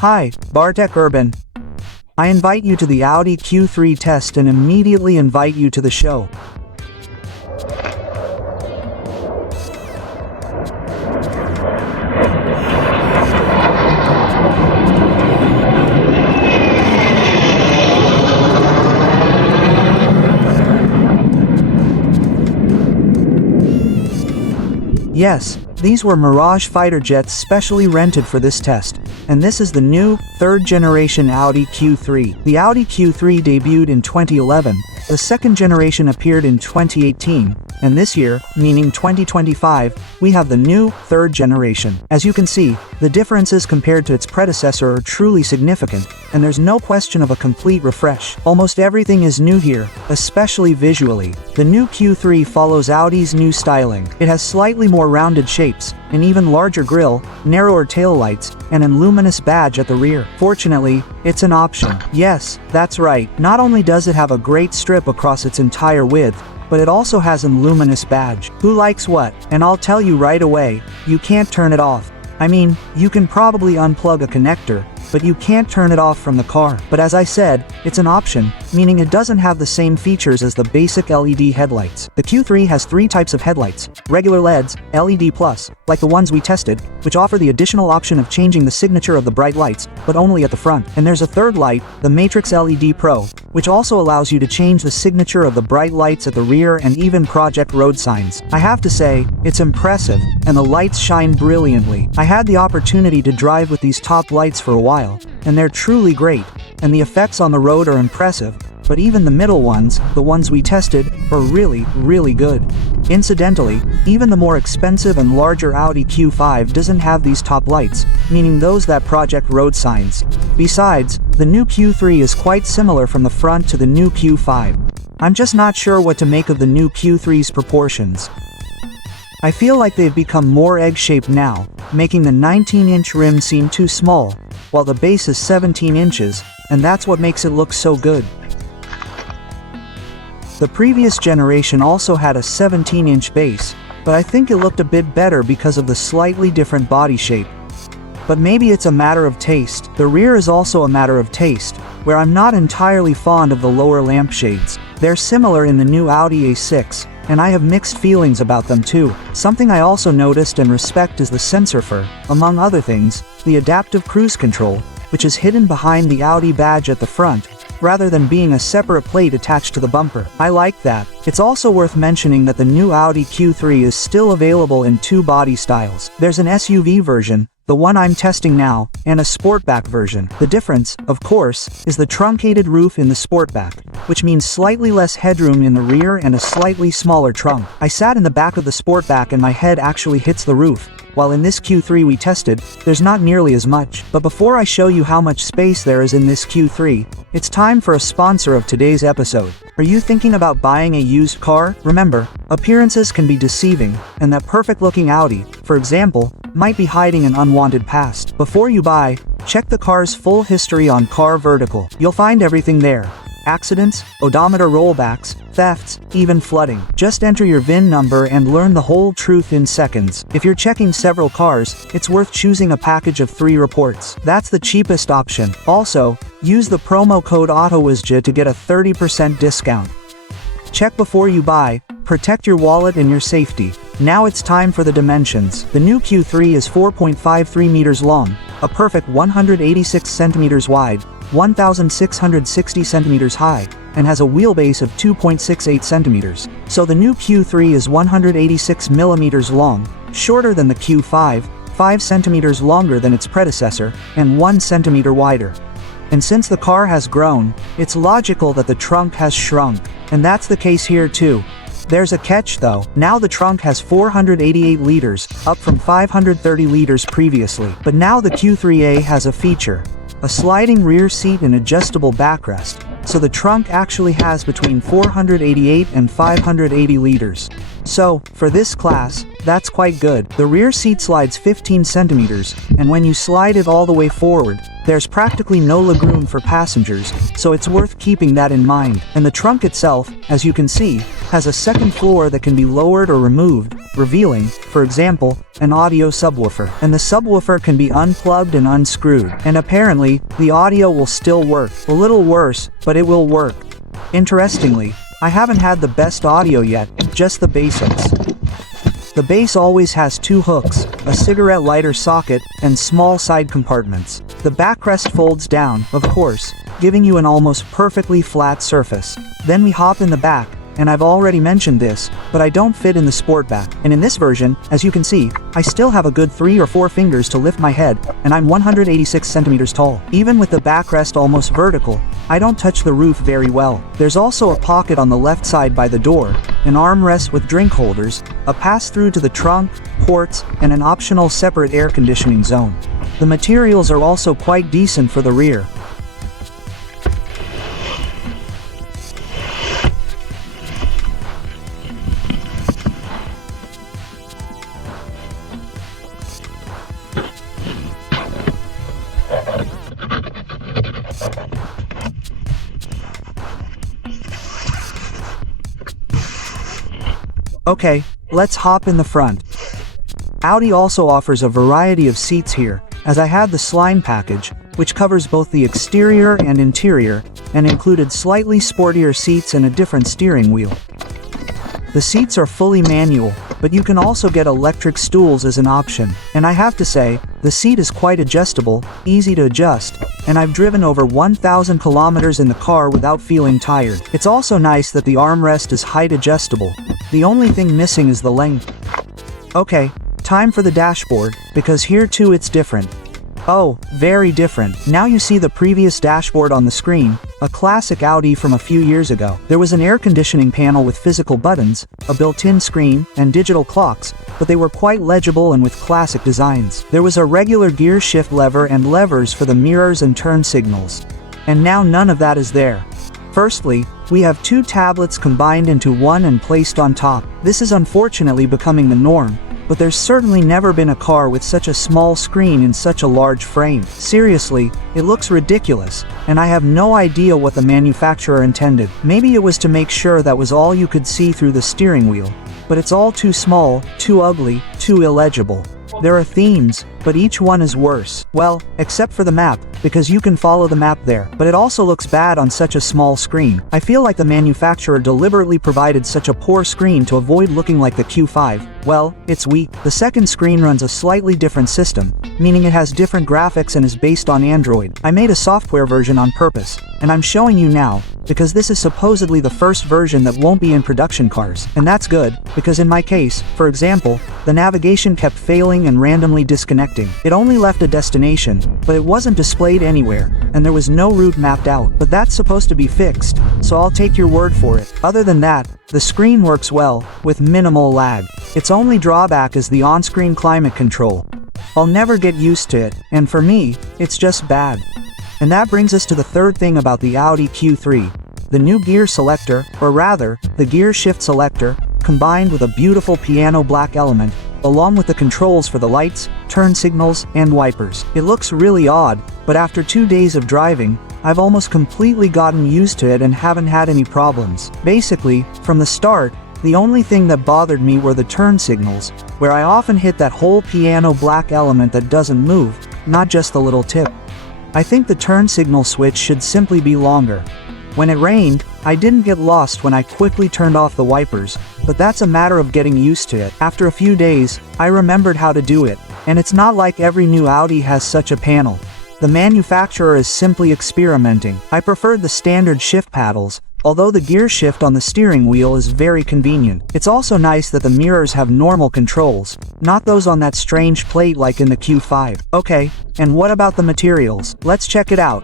Hi, Bartek Urban. I invite you to the Audi Q3 test and immediately invite you to the show. Yes, these were Mirage fighter jets specially rented for this test, and this is the new, third-generation Audi Q3. The Audi Q3 debuted in 2011, the second generation appeared in 2018, and this year, meaning 2025, we have the new, third generation. As you can see, the differences compared to its predecessor are truly significant, and there's no question of a complete refresh. Almost everything is new here, especially visually. The new Q3 follows Audi's new styling. It has slightly more rounded shapes, an even larger grille, narrower taillights, and an luminous badge at the rear. Fortunately, it's an option. Yes, that's right. Not only does it have a great strip across its entire width, but it also has an luminous badge. Who likes what? And I'll tell you right away, you can't turn it off. I mean, you can probably unplug a connector, but you can't turn it off from the car. But as I said, it's an option, meaning it doesn't have the same features as the basic LED headlights. The Q3 has three types of headlights: regular LEDs, LED+, like the ones we tested, which offer the additional option of changing the signature of the bright lights, but only at the front. And there's a third light, the Matrix LED Pro, which also allows you to change the signature of the bright lights at the rear and even project road signs. I have to say, it's impressive, and the lights shine brilliantly. I had the opportunity to drive with these top lights for a while, and they're truly great, and the effects on the road are impressive, but even the middle ones, the ones we tested, are really good. Incidentally, even the more expensive and larger Audi Q5 doesn't have these top lights, meaning those that project road signs. Besides, the new Q3 is quite similar from the front to the new Q5. I'm just not sure what to make of the new Q3's proportions. I feel like they've become more egg-shaped now, making the 19-inch rim seem too small, while the base is 17 inches, and that's what makes it look so good. The previous generation also had a 17-inch base, but I think it looked a bit better because of the slightly different body shape. But maybe it's a matter of taste. The rear is also a matter of taste, where I'm not entirely fond of the lower lampshades. They're similar in the new Audi A6, and I have mixed feelings about them too. Something I also noticed and respect is the sensor for, among other things, the adaptive cruise control, which is hidden behind the Audi badge at the front, rather than being a separate plate attached to the bumper. I like that. It's also worth mentioning that the new Audi Q3 is still available in two body styles. There's an SUV version, the one I'm testing now, and a Sportback version. The difference, of course, is the truncated roof in the Sportback, which means slightly less headroom in the rear and a slightly smaller trunk. I sat in the back of the Sportback and my head actually hits the roof, while in this Q3 we tested, there's not nearly as much. But before I show you how much space there is in this Q3, it's time for a sponsor of today's episode. Are you thinking about buying a used car? Remember, appearances can be deceiving, and that perfect-looking Audi, for example, might be hiding an unwanted past. Before you buy, check the car's full history on Car Vertical. You'll find everything there. Accidents, odometer rollbacks, thefts, even flooding. Just enter your VIN number and learn the whole truth in seconds. If you're checking several cars, it's worth choosing a package of 3 reports. That's the cheapest option. Also, use the promo code AUTOWIZJA to get a 30% discount. Check before you buy, protect your wallet and your safety. Now it's time for the dimensions. The new Q3 is 4.53 meters long, a perfect 186 centimeters wide, 1,660 centimeters high, and has a wheelbase of 2.68 centimeters. So the new Q3 is 186 millimeters long, shorter than the Q5, 5 centimeters longer than its predecessor, and 1 centimeter wider. And since the car has grown, it's logical that the trunk has shrunk, and that's the case here too. There's a catch though. Now the trunk has 488 liters, up from 530 liters previously. But now the Q3A has a feature: a sliding rear seat and adjustable backrest, so the trunk actually has between 488 and 580 liters. So, for this class, that's quite good. The rear seat slides 15 centimeters, and when you slide it all the way forward, there's practically no legroom for passengers, so it's worth keeping that in mind. And the trunk itself, as you can see, has a second floor that can be lowered or removed, revealing, for example, an audio subwoofer. And the subwoofer can be unplugged and unscrewed. And apparently, the audio will still work. A little worse, but it will work. Interestingly, I haven't had the best audio yet, just the basics. The base always has two hooks, a cigarette lighter socket, and small side compartments. The backrest folds down, of course, giving you an almost perfectly flat surface. Then we hop in the back, and I've already mentioned this, but I don't fit in the Sportback. And in this version, as you can see, I still have a good 3 or 4 fingers to lift my head, and I'm 186 centimeters tall. Even with the backrest almost vertical, I don't touch the roof very well. There's also a pocket on the left side by the door, an armrest with drink holders, a pass-through to the trunk, ports, and an optional separate air conditioning zone. The materials are also quite decent for the rear. Okay, let's hop in the front. Audi also offers a variety of seats here, as I had the Slime package, which covers both the exterior and interior, and included slightly sportier seats and a different steering wheel. The seats are fully manual, but you can also get electric stools as an option. And I have to say, the seat is quite adjustable, easy to adjust, and I've driven over 1,000 kilometers in the car without feeling tired. It's also nice that the armrest is height adjustable. The only thing missing is the length. Okay, time for the dashboard, because here too it's different. Oh, very different. Now you see the previous dashboard on the screen, a classic Audi from a few years ago. There was an air conditioning panel with physical buttons, a built-in screen, and digital clocks, but they were quite legible and with classic designs. There was a regular gear shift lever and levers for the mirrors and turn signals. And now none of that is there. Firstly, we have 2 tablets combined into one and placed on top. This is unfortunately becoming the norm, but there's certainly never been a car with such a small screen in such a large frame. Seriously, it looks ridiculous, and I have no idea what the manufacturer intended. Maybe it was to make sure that was all you could see through the steering wheel, but it's all too small, too ugly, too illegible. There are themes, but each one is worse. Well, except for the map, because you can follow the map there. But it also looks bad on such a small screen. I feel like the manufacturer deliberately provided such a poor screen to avoid looking like the Q5. Well, it's weak. The second screen runs a slightly different system, meaning it has different graphics and is based on Android. I made a software version on purpose, and I'm showing you now, because this is supposedly the first version that won't be in production cars. And that's good, because in my case, for example, the navigation kept failing and randomly disconnecting. It only left a destination, but it wasn't displayed anywhere, and there was no route mapped out. But that's supposed to be fixed, so I'll take your word for it. Other than that, the screen works well, with minimal lag. Its only drawback is the on-screen climate control. I'll never get used to it, and for me, it's just bad. And that brings us to the third thing about the Audi Q3. The new gear selector, or rather, the gear shift selector, combined with a beautiful piano black element, along with the controls for the lights, turn signals, and wipers. It looks really odd, but after 2 days of driving, I've almost completely gotten used to it and haven't had any problems. Basically, from the start, the only thing that bothered me were the turn signals, where I often hit that whole piano black element that doesn't move, not just the little tip. I think the turn signal switch should simply be longer. When it rained, I didn't get lost when I quickly turned off the wipers, but that's a matter of getting used to it. After a few days, I remembered how to do it, and it's not like every new Audi has such a panel. The manufacturer is simply experimenting. I preferred the standard shift paddles, although the gear shift on the steering wheel is very convenient. It's also nice that the mirrors have normal controls, not those on that strange plate like in the Q5. Okay, and what about the materials? Let's check it out.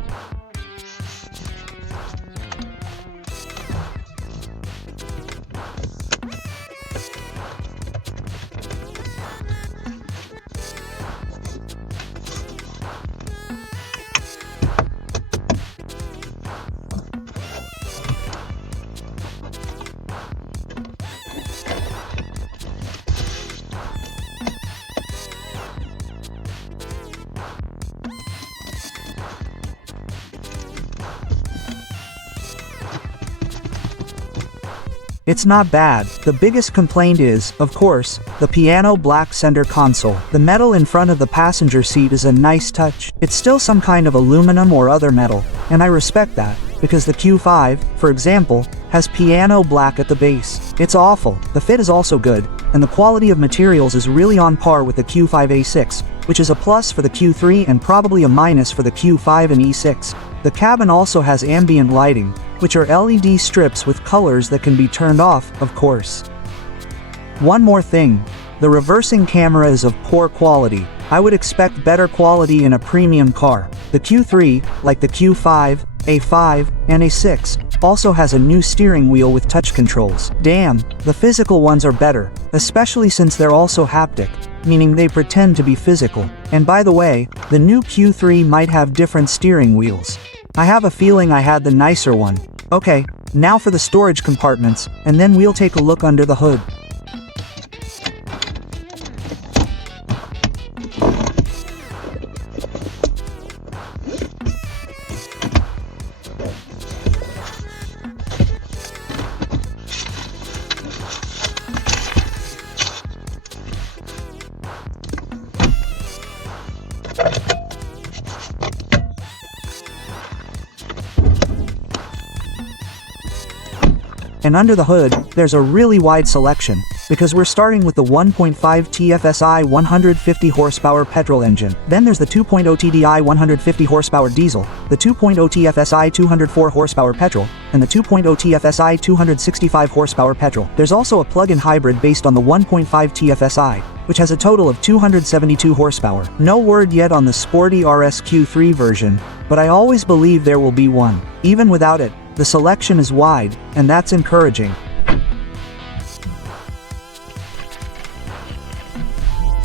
It's not bad. The biggest complaint is, of course, the piano black center console. The metal in front of the passenger seat is a nice touch. It's still some kind of aluminum or other metal, and I respect that, because the Q5, for example, has piano black at the base. It's awful. The fit is also good, and the quality of materials is really on par with the Q5A6, which is a plus for the Q3 and probably a minus for the Q5 and E6. The cabin also has ambient lighting, which are LED strips with colors that can be turned off, of course. One more thing. The reversing camera is of poor quality. I would expect better quality in a premium car. The Q3, like the Q5, A5, and A6, also has a new steering wheel with touch controls. Damn, the physical ones are better, especially since they're also haptic, meaning they pretend to be physical. And by the way, the new Q3 might have different steering wheels. I have a feeling I had the nicer one. Okay, now for the storage compartments, and then we'll take a look under the hood. And under the hood, there's a really wide selection, because we're starting with the 1.5 TFSI 150 horsepower petrol engine. Then there's the 2.0 TDI 150 horsepower diesel, the 2.0 TFSI 204 horsepower petrol, and the 2.0 TFSI 265 horsepower petrol. There's also a plug-in hybrid based on the 1.5 TFSI, which has a total of 272 horsepower. No word yet on the sporty RS Q3 version, but I always believe there will be one. Even without it, the selection is wide, and that's encouraging.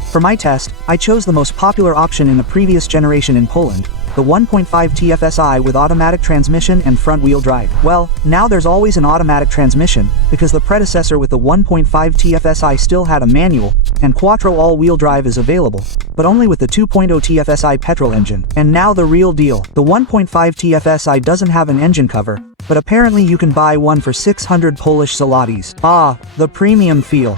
For my test, I chose the most popular option in the previous generation in Poland, the 1.5 TFSI with automatic transmission and front-wheel drive. Well, now there's always an automatic transmission, because the predecessor with the 1.5 TFSI still had a manual, and quattro all-wheel drive is available, but only with the 2.0 TFSI petrol engine. And now the real deal. The 1.5 TFSI doesn't have an engine cover, but apparently you can buy one for 600 Polish zlotys. Ah, the premium feel.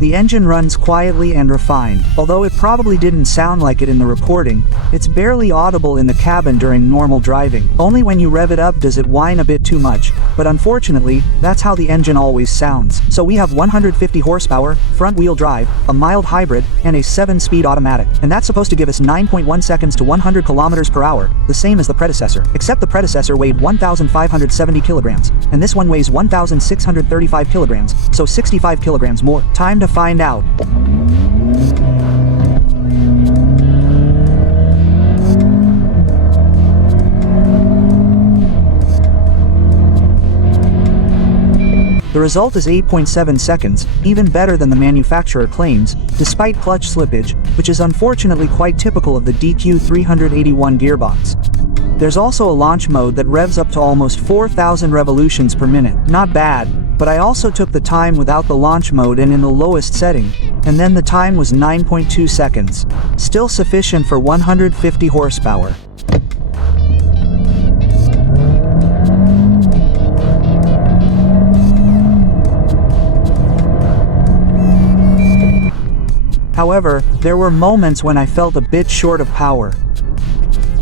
The engine runs quietly and refined. Although it probably didn't sound like it in the recording, it's barely audible in the cabin during normal driving. Only when you rev it up does it whine a bit too much, but unfortunately, that's how the engine always sounds. So we have 150 horsepower, front-wheel drive, a mild hybrid, and a 7-speed automatic. And that's supposed to give us 9.1 seconds to 100 kilometers per hour, the same as the predecessor. Except the predecessor weighed 1,570 kilograms, and this one weighs 1,635 kilograms, so 65 kilograms more. Time to find out. The result is 8.7 seconds, even better than the manufacturer claims, despite clutch slippage, which is unfortunately quite typical of the DQ381 gearbox. There's also a launch mode that revs up to almost 4,000 revolutions per minute. Not bad, but I also took the time without the launch mode and in the lowest setting, and then the time was 9.2 seconds. Still sufficient for 150 horsepower. However, there were moments when I felt a bit short of power.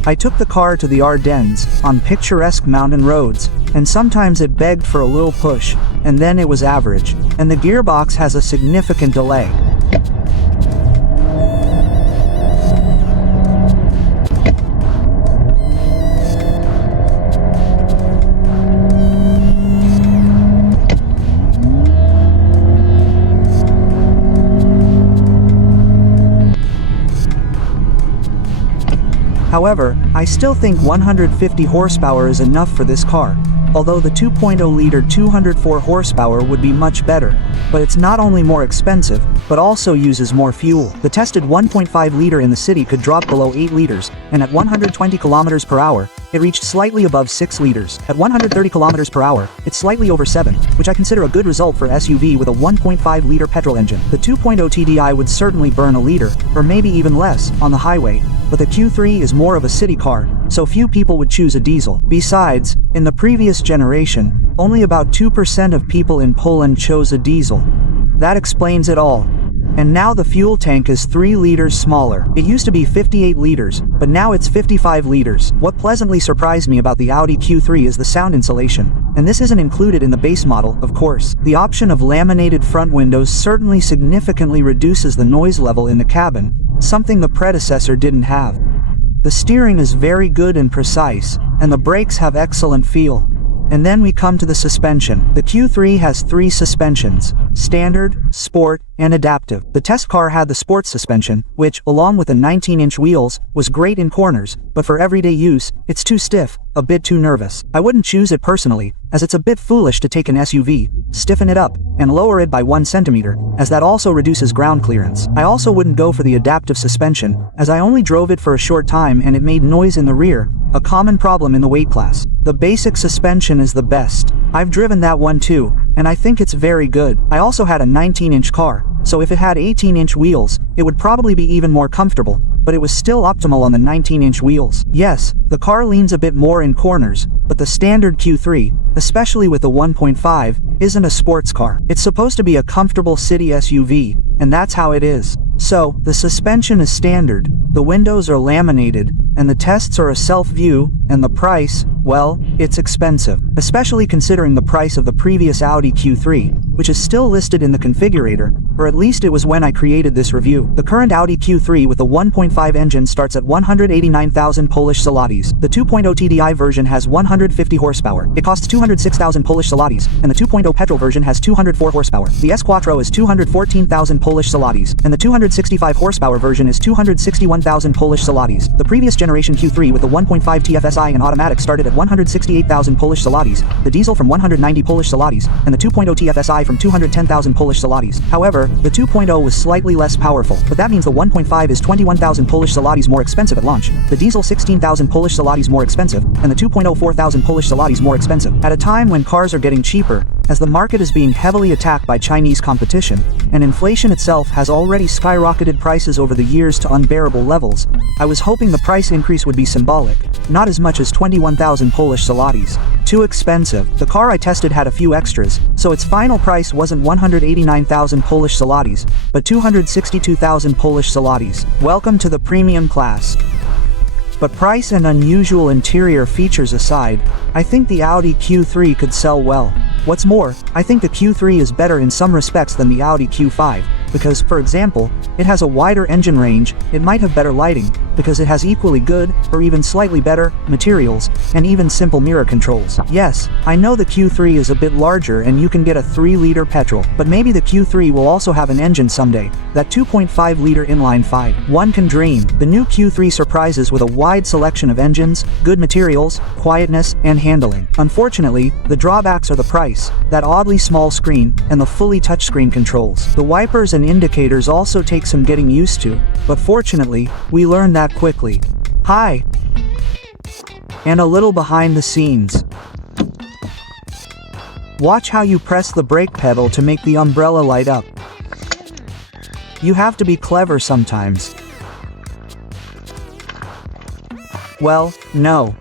I took the car to the Ardennes, on picturesque mountain roads, and sometimes it begged for a little push, and then it was average, and the gearbox has a significant delay. However, I still think 150 horsepower is enough for this car, although the 2.0-liter 204 horsepower would be much better, but it's not only more expensive, but also uses more fuel. The tested 1.5-liter in the city could drop below 8 liters, and at 120 kilometers per hour, it reached slightly above 6 liters. At 130 kilometers per hour, it's slightly over 7, which I consider a good result for SUV with a 1.5-liter petrol engine. The 2.0 TDI would certainly burn a liter, or maybe even less, on the highway, but the Q3 is more of a city car, so few people would choose a diesel. Besides, in the previous generation, only about 2% of people in Poland chose a diesel. That explains it all. And now the fuel tank is 3 liters smaller. It used to be 58 liters, but now it's 55 liters. What pleasantly surprised me about the Audi Q3 is the sound insulation. And this isn't included in the base model, of course. The option of laminated front windows certainly significantly reduces the noise level in the cabin, something the predecessor didn't have. The steering is very good and precise, and the brakes have excellent feel. And then we come to the suspension. The Q3 has 3 suspensions: standard, sport, and adaptive. The test car had the sport suspension, which, along with the 19-inch wheels, was great in corners, but for everyday use, it's too stiff, a bit too nervous. I wouldn't choose it personally, as it's a bit foolish to take an SUV, stiffen it up, and lower it by 1 centimeter, as that also reduces ground clearance. I also wouldn't go for the adaptive suspension, as I only drove it for a short time and it made noise in the rear, a common problem in the weight class. The basic suspension is the best. I've driven that one too, and I think it's very good. I also had a 19-inch car, so if it had 18-inch wheels, it would probably be even more comfortable, but it was still optimal on the 19-inch wheels. Yes, the car leans a bit more in corners, but the standard Q3, especially with the 1.5, isn't a sports car. It's supposed to be a comfortable city SUV, and that's how it is. So, the suspension is standard, the windows are laminated, and the tests are a self-view, and the price, well, it's expensive. Especially considering the price of the previous Audi Q3, which is still listed in the configurator, or at least it was when I created this review. The current Audi Q3 with the 1.5 engine starts at 189,000 Polish zlotys. The 2.0 TDI version has 150 horsepower. It costs 206,000 Polish zlotys, and the 2.0 petrol version has 204 horsepower. The S Quattro is 214,000 Polish zlotys, and the 265 horsepower version is 261,000 Polish zlotys. The previous generation Q3 with the 1.5 TFSI and automatic started at 168,000 Polish zlotys, the diesel from 190 Polish zlotys, and the 2.0 TFSI from 210,000 Polish zlotys. However, the 2.0 was slightly less powerful, but that means the 1.5 is 21,000 Polish zlotys more expensive at launch, the diesel 16,000 Polish zlotys more expensive, and the 2.0 4,000 Polish zlotys more expensive. At a time when cars are getting cheaper, as the market is being heavily attacked by Chinese competition, and inflation itself has already skyrocketed prices over the years to unbearable levels, I was hoping the price increase would be symbolic, not as much as 21,000 Polish zlotys. Too expensive. The car I tested had a few extras, so its final price wasn't 189,000 Polish zlotys, but 262,000 Polish zlotys. Welcome to the premium class. But price and unusual interior features aside, I think the Audi Q3 could sell well. What's more, I think the Q3 is better in some respects than the Audi Q5, because, for example, it has a wider engine range, it might have better lighting, because it has equally good, or even slightly better, materials, and even simple mirror controls. Yes, I know the Q3 is a bit larger and you can get a 3-liter petrol, but maybe the Q3 will also have an engine someday, that 2.5-liter inline 5. One can dream. The new Q3 surprises with a wide selection of engines, good materials, quietness, and handling. Unfortunately, the drawbacks are the price, that oddly small screen, and the fully touchscreen controls. The wipers and indicators also take some getting used to, but fortunately, we learned that quickly. Hi! And a little behind the scenes. Watch how you press the brake pedal to make the umbrella light up. You have to be clever sometimes. Well, no.